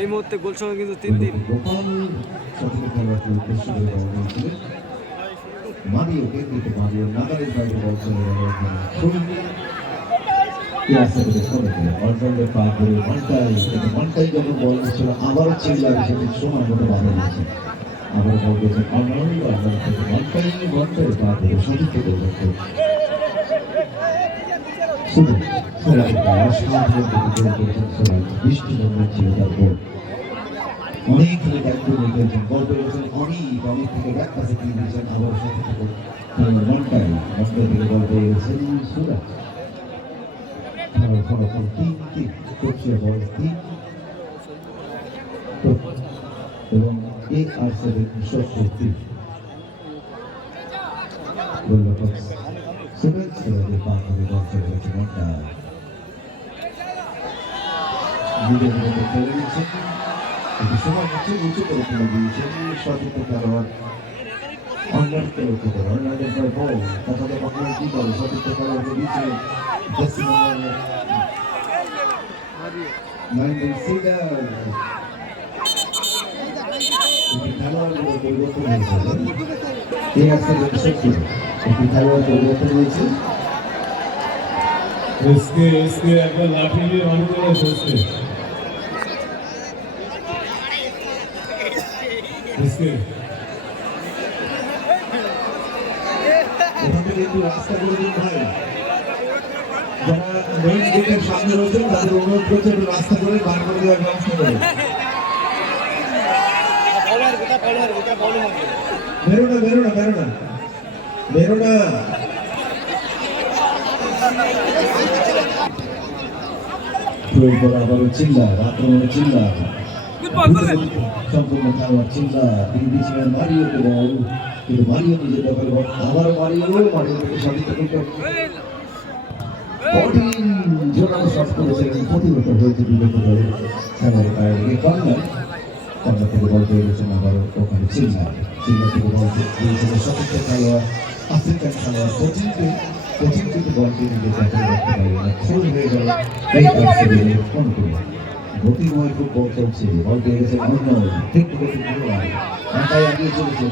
এই মুহূর্তে গোল সংখ্যা কিন্তু 3-3। আবারও চিল্লার সময় মতো বাধা দিয়েছে। আবার বল করেছে সঠিক অনেকখানি দায়িত্ব নিয়েছেন, বল পেয়েছেন অনেক থেকে ব্যাক পাশে দিয়ে দিয়েছেন, আবার মনটাই থেকে বল পেয়ে গেছেন সুরাজ। ফলাফল 3-3, কোচিয়া বল 3 এবং AR7 3। গোলরক্ষক সুরাজ খেলাতে পা করে বল চলে গেছে মনটা নিজের মতো খেলে দিয়েছেন। সময় উঁচু করে তুলে দিয়েছেন সতীর্থ খেলোয়াড় অনলাইনকে লক্ষ্য করে। অনলাইনের পর বল তাহলে আপনার কি বল সতীর্থ খেলোয়াড়কে দিয়েছিলেন খেলোয়াড়গুলো পরিবর্তন হয়েছে। একবার লাঠি নিয়ে অন করে এসেছে। রাস্তা করে দিন ভাই, যারা মেইন গেটের সামনে রয়েছেন তাদের অনুরোধ করছে রাস্তা করে বার করে দেওয়ার ব্যবস্থা করে। বেরো না আবারও চিল্লা আক্রমণে চিল্লা সম্পূর্ণ খেলোয়াড় চিল্লা তিনি দিয়েছিলেন মারিওকে বল, কিন্তু মারিও নিজের দখল আবার মারিও থেকে সঠিক কঠিন জোরালো শট করেছে এবং প্রতিহত হয়েছে বিগত দলের খেলোয়াড়ের বাইরে। কর্নার থেকে বল পেয়ে গেছেন আবার ওখানে চিল্লা থেকে বল পেয়েছিল সঠিক খেলোয়াড় আফ্রিকান খেলোয়াড় কোচিং কিন্তু বলটি নিজের দখলে রাখতে পারে না, ফুল হয়ে গেল এই অনুকূল। গতিময় ফুটবল চলছে, বল পেয়ে গেছেন অন্যয় ঠিক গতি ঢাকায় আগিয়ে চলেছেন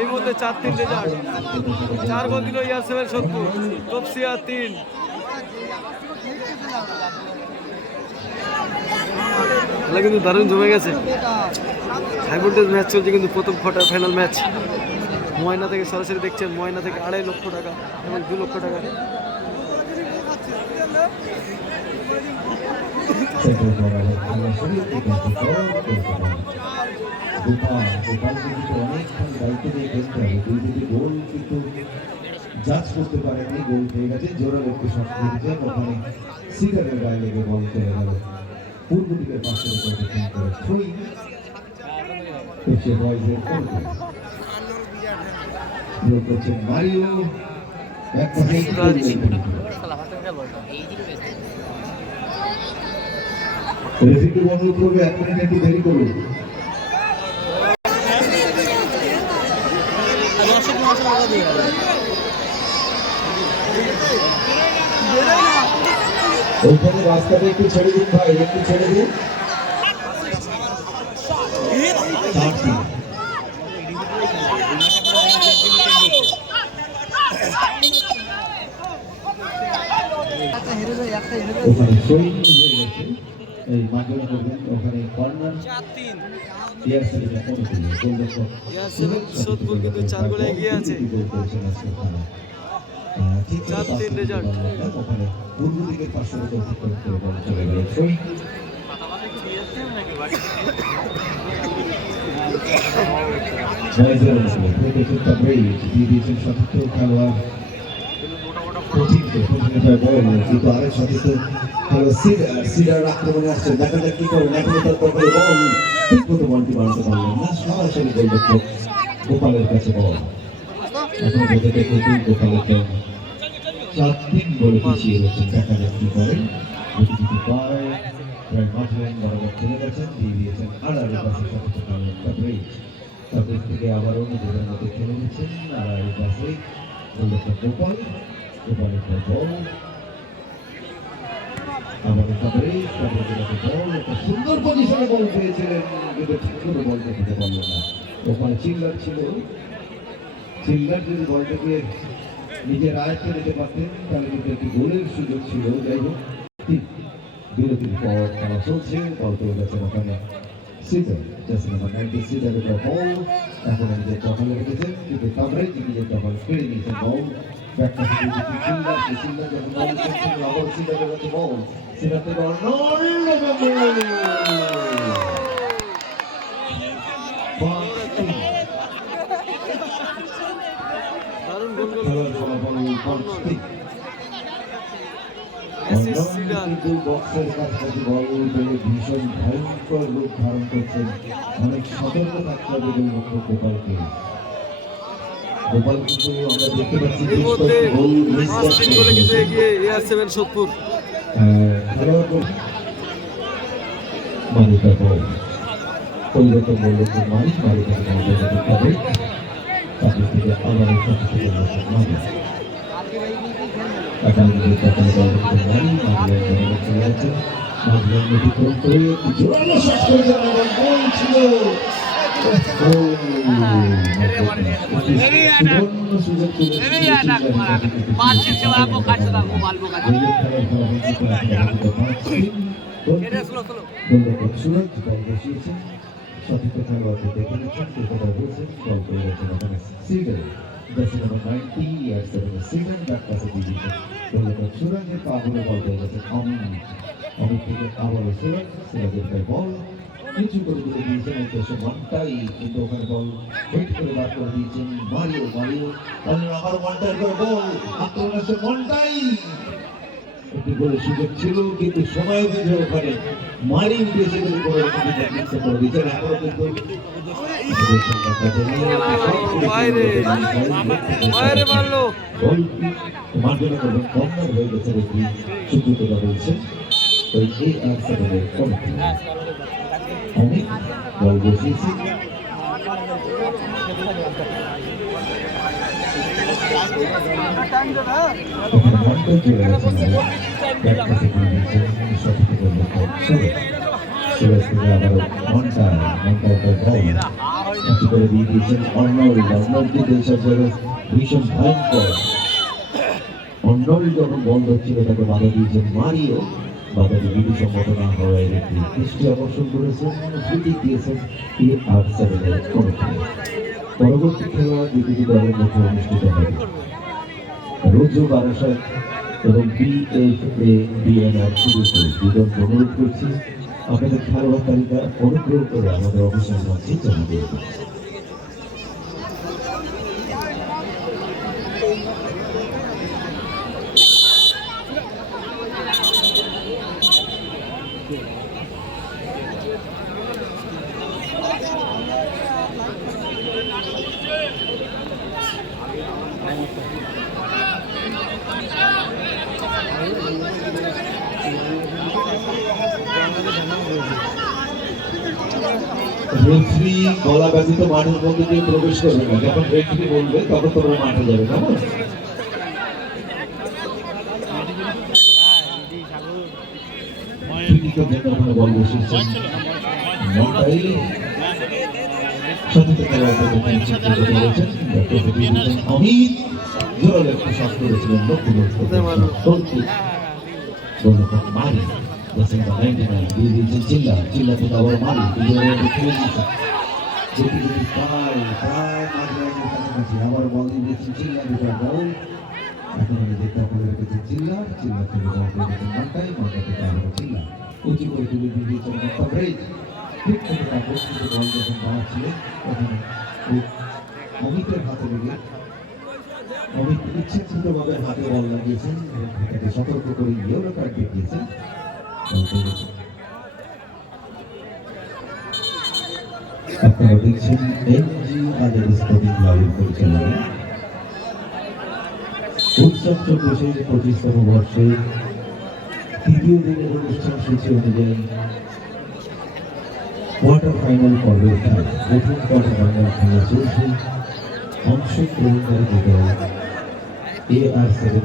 এই মধ্যে 4-3 রেজাল্ট। 4 গোল দিল AR7 সত্তর, তপসিয়া 3। খেলা কিন্তু দারুণ জমে গেছে, হাই ভোল্টেজ ম্যাচ চলছে কিন্তু প্রথম কোয়ার্টার ফাইনাল ম্যাচ। ময়না থেকে সরাসরি দেখছেন, ময়না থেকে 2.5 লক্ষ টাকা এবং 2 লক্ষ টাকা। জাজ করতে পারেনি, গোল পেয়ে গেছে জোরাল একটু শট করেছে, ওখানে সিগারের গায়ে লেগে বল চলে গেল পূর্ব দিকের পাশে করছেন মারিও এক রেফারিকে অনুরোধ করবে 1 মিনিট একটু দেরি করুন। ওইখানে রাস্তাটা একটু ছেড়ে দিন ভাই, একটু ছেড়ে দিন। ওখানে শহীদ হয়ে গেছে, এই মাঠে করবেন ওখানে কর্নার 4-3 কিন্তু 4 গোলে এগিয়ে আছে। 4-3 রেজাল্ট। ওখানে পূর্ব দিকের পাশে বল চলে গেল শহীদ। খেলোয়াড় কিন্তু আরেক সতীর্থ সিডার আক্রমণে আসছে, দেখা যাক কি করবেন। এখন তার পরে বল ঠিক মতো বলটি বাড়াতে পারলেন না, সরাসরি গোলরক্ষক গোপালের কাছে বল। এখন বোঝাতে কিন্তু গোপালকে 4-3 বলে পিছিয়ে রয়েছেন, দেখা যাক কি করেন। প্রায় মাঝ লাইন বরাবর চলে গেছেন, দিয়ে দিয়েছেন আড়াআড়ি পাশে সতীর্থ খেলোয়াড়। তারপর থেকে আবারও নিজেদের মধ্যে খেলে নিচ্ছেন আর এই পাশে গোলরক্ষক গোপাল গোপালের বল আমাদের তারপরে বল একটা সুন্দর পজিশনে বল পেয়েছিলেন কিন্তু ঠিক করে বলটা দিতে পারলেন না। ওখানে চিল্লার ছিল, চিল্লার যদি বলটাকে নিজের আয়ত্তে নিতে পারতেন তাহলে কিন্তু একটি গোলের সুযোগ ছিল। যাই হোক বিরতির পর খেলা চলছে, বল পেয়ে গেছেন ওখানে সিজার, জার্সি নাম্বার 90 সিজারের বল এখন নিজের দখলে রেখেছেন কিন্তু কাভারেজ নিজের দখল কেড়ে নিয়েছেন বল। ব্যাকটা থেকে চিল্লার চিল্লার যখন বল করছেন আবার সিজারের কাছে বল, সিজার থেকে দারুণ গোল গোল খেলার ফলাফল 5-3। কিন্তু বক্সের কাছাকাছি বল পেলে ভীষণ ভয়ঙ্কর রূপ ধারণ করছেন, অনেক সতর্ক থাকতে হবে গোলরক্ষক গোপালকে। গোপাল কিন্তু আমরা দেখতে পাচ্ছি এর মধ্যে 5-3 গোলে কিন্তু এগিয়ে AR7 সোদপুর। খেলোয়াড় মালিকা বল পরিবর্তন গোলরক্ষক মালিক মালিকাকে দেখতে হবে তাদের থেকে আবার মালিক একাডেমির প্রথমে গোলরক্ষক মালিক মালিক চলে যাচ্ছে মালিক অতিক্রম করে জোরালো শট করে দেওয়া গোল ছিল। সঠিক খেলোয়াড়কে দেখে নিচ্ছেন ক্রিকেটার বলছেন বল করে গেছেন ওখানে সিডার জার্সি নাম্বার 90 আর 7 সিডার ব্যাক পাসে দিয়ে দিচ্ছেন গোলরক্ষক সুরাজের পা ধরে বল করে গেছেন অমিত থেকে আবারও সিরাজের বল নিচু করে তুলে দিয়েছেন উদ্দেশ্য মনটাই কিন্তু ওখানে বল হিট করে বার করে দিয়েছেন মারিও আবার মনটাই করে বল আক্রমণের মনটাই একটি গোলের সুযোগ ছিল কিন্তু সময় বুঝে ওখানে মারি উঠেছে করে করে দিয়েছেন। এখনো কিন্তু বাইরে মারলো মার্জনা করবেন কর্নার হয়ে গেছে একটি সুযোগতা বলছে ওই AR7 কমিটি অনেক বল বসিয়েছে ভীষণ ভয়ঙ্কর অন্যল যখন বন্ধ ছিল তাকে বাধা দিয়েছেন মারিও বাধাটি বিধিসম্মত না হওয়ায় একটি দৃষ্টি আকর্ষণ করেছেন ফ্রি দিয়েছেন AR7 কমিটি। পরবর্তী খেলা দুটি দলের মধ্যে অনুষ্ঠিত হবে রোজু বারাসাত এবং BFA-BNR শুরুতে দুদলকে অনুরোধ করছি আপনাদের খেলোয়াড় তালিকা অনুগ্রহ করে আমাদের অফিসের মধ্যে জমা দিয়ে দেবেন। রেফারি গলা ব্যতীত মাঠের মধ্যে দিয়ে প্রবেশ করবে না, যখন রেফারি বলবে তখন তোমরা মাঠে যাবে না। বল বসিয়েছেন অমিত জোরালো একটি শট করেছিলেন মারি দিয়ে দিয়েছেন চিল্লা থেকে আবার মারি খেলে দিয়েছেন কাছাকাছি আবার বল দিয়ে দিয়েছেন চিল্লা দুটো বল এখন আমি দেখতে করে রেখেছি চিল্লা থেকে বল দিয়ে দিয়েছেন মাল্টা থেকে আবার চিল্লা উঁচু করে তুলে দিয়ে দিয়েছেন কাভারেজ ঠিক থেকে তারপর বল যখন বাড়াচ্ছিলেন ওখানে অমিতের হাতে লেগে অমিত ইচ্ছাকৃতভাবে হাতে বল লাগিয়েছেন তাকে সতর্ক করে ইয়েলো কার্ড দেখিয়েছেন। আপনারা দেখছেন NG আজাদ স্পোর্টিং ক্লাবের পরিচালনা উৎসব চলছে 25তম বর্ষে তৃতীয় দিনের অনুষ্ঠান সূচি অনুযায়ী কোয়ার্টার ফাইনাল পর্বের খেলা প্রথম কোয়ার্টার ফাইনাল খেলা চলছে অংশগ্রহণকারী দল AR-7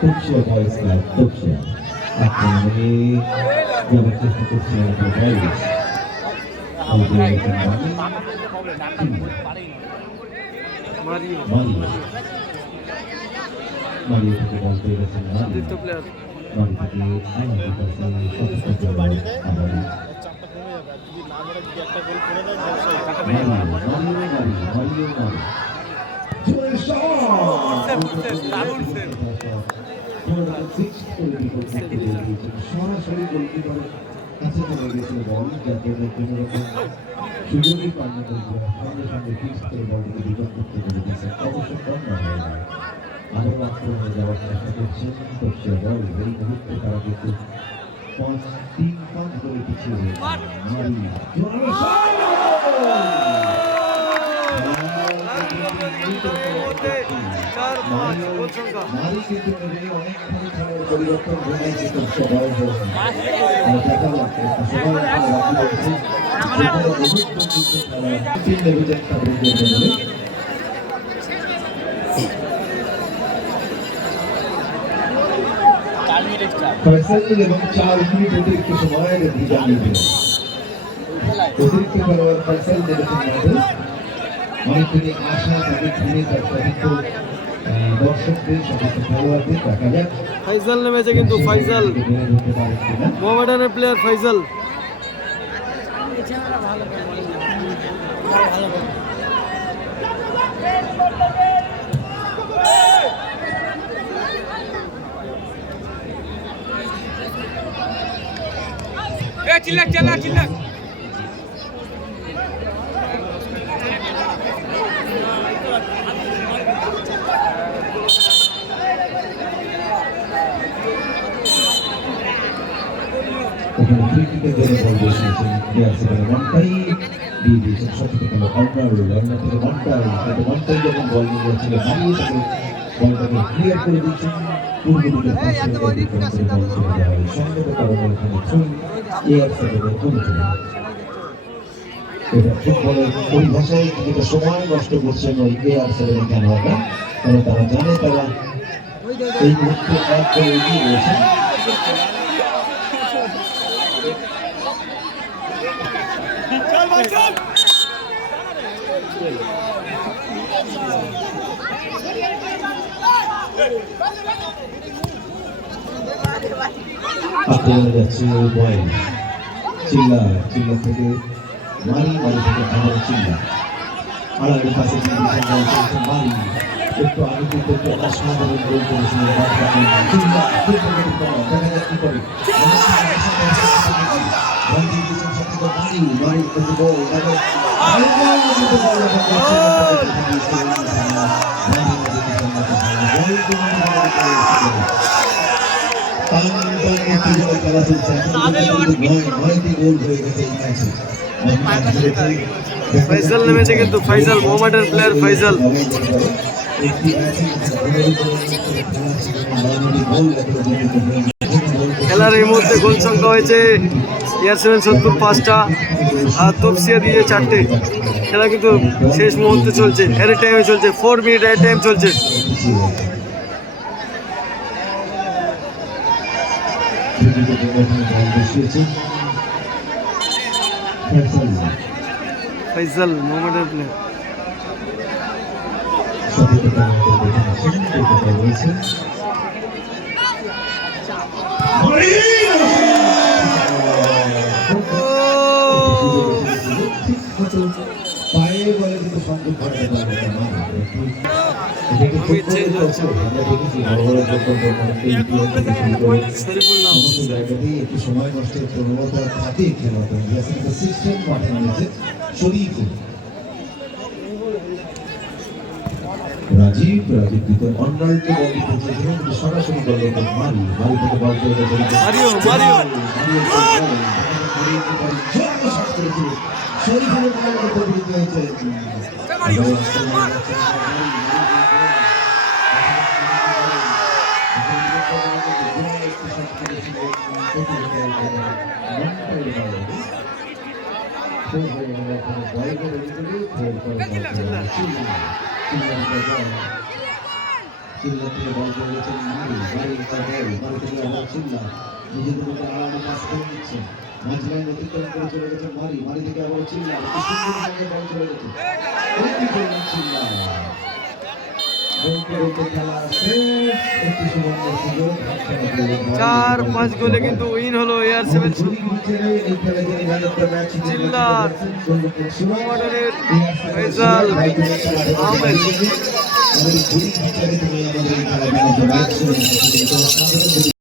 Topsia boys club Topsia আক্রমণে যাওয়ার চেষ্টা করছে আমাদের বাইরিস মারিও মারিও থেকে বল পেয়ে গেছেন দ্বিতীয় প্লেয়ার মারি থেকে আমাদের কাছে সতর্ক জবাব আমাদের সরাসরি গোলকিপারের কাছে চলে গেছিল বল যার জন্য কোনো রকম সুযোগই পান না সঙ্গে সঙ্গে ফিক্স করে বলটিকে বিপদ করতে চলে গেছে অবশ্য কম না হয়ে যায় আরও আক্রমণে যাওয়ার চেষ্টা করছেন তপসিয়া বল এই মুহূর্তে তারা কিন্তু 3-5 করে পিছিয়ে রয়েছে মারি কিন্তু নিজেই অনেকখানি খেলার পরিবর্তন ঘটেছে তপসিয়া বল দেখা যাক সবাই ফয়সাল এবং 4 মিনিট অতিরিক্ত সময়ের বিদায় নিলেন অতিরিক্ত খেলোয়াড় ফয়সাল দেখেছেন মাঠে অনেকখানি আশা তাকে ঘিরে তার সতীর্থ দর্শকদের সতীর্থ খেলোয়াড়দের দেখা যাক ফাইজাল নেমেছে কিন্তু ফাইজাল মোহামেডানের প্লেয়ার ফাইজাল চিল্লাক চিল্লাক চিল্লাক ওখানে ক্রিকেটের জন্য বল বসিয়েছেন প্লেয়ার ওয়ানটাই দিয়ে দিয়েছেন সবথেকে ভালো অলরাউন্ডার রান্না থেকে ওয়ানটাই যখন বল নিয়ে যাচ্ছিলেন মারিয়ে তাকে বলটাকে ক্লিয়ার করে দিচ্ছেন পূর্ব দিকের পাশে বল চলে যাওয়া হয় সঙ্গত কারণে এখানে থ্রুই AR-7 করেছিল এটা ফুটবলের পরিভাষায় কিছুটা সময় নষ্ট করছেন ওই AR-7 খেলোয়াড়রা কারণ তারা জানে তারা এই মুহূর্তে এক করে এগিয়ে রয়েছেন আক্রমণে যাচ্ছে বয়েল চিল্লা থেকে মারি থেকে আবার চিল্লা আড়ালের কাছে মারি একটু আগে কিন্তু অসাধারণ গোল করেছিলেন চিল্লা দেখা যাক কি করে মারির প্রতি বল ফাইজাল নেমেছে কিন্তু ফাইজাল মোহামেডান প্লেয়ার ফাইজাল খেলার এই মুহূর্তে গোল সংখ্যা হয়েছে AR-7 সোদপুর 5টা আর তপসিয়া দিয়ে 4টে খেলা কিন্তু শেষ মুহূর্তে চলছে এর টাইমে চলছে 4 মিনিট এর টাইম চলছে ফাইজাল মোহামেডান প্লেয়ার পায়ে বলে কিন্তু সংযোগ করতে পারবে না একটু সময় নষ্টের প্রবণতা থাকে খেলোয়াড় সিস্টেম মাঠে নিয়েছে শরীফুল রাজীব ভিতর অন্যান্য বল দিতে সরাসরি বল মারি থেকে বল করে শরীফুলের হয়েছে চিল্লা থেকে বল করে গেছেন মারি মারি তার বল মারি থেকে আবার চিল্লা নিজেদের মতো আরামে পাস করে নিচ্ছেন মাঝলাইন অতিক্রম করে চলে গেছেন মারি মারি থেকে আবার চিল্লা অতি সুন্দর জায়গায় বল চলে গেছে কি করলেন চিল্লা খেলা শেষ একটি সুবর্ণ সুযোগ 4-5 গোলে কিন্তু উইন হলো AR7 চিল্লার মোহামেডানের ফয়সাল আহমেদ।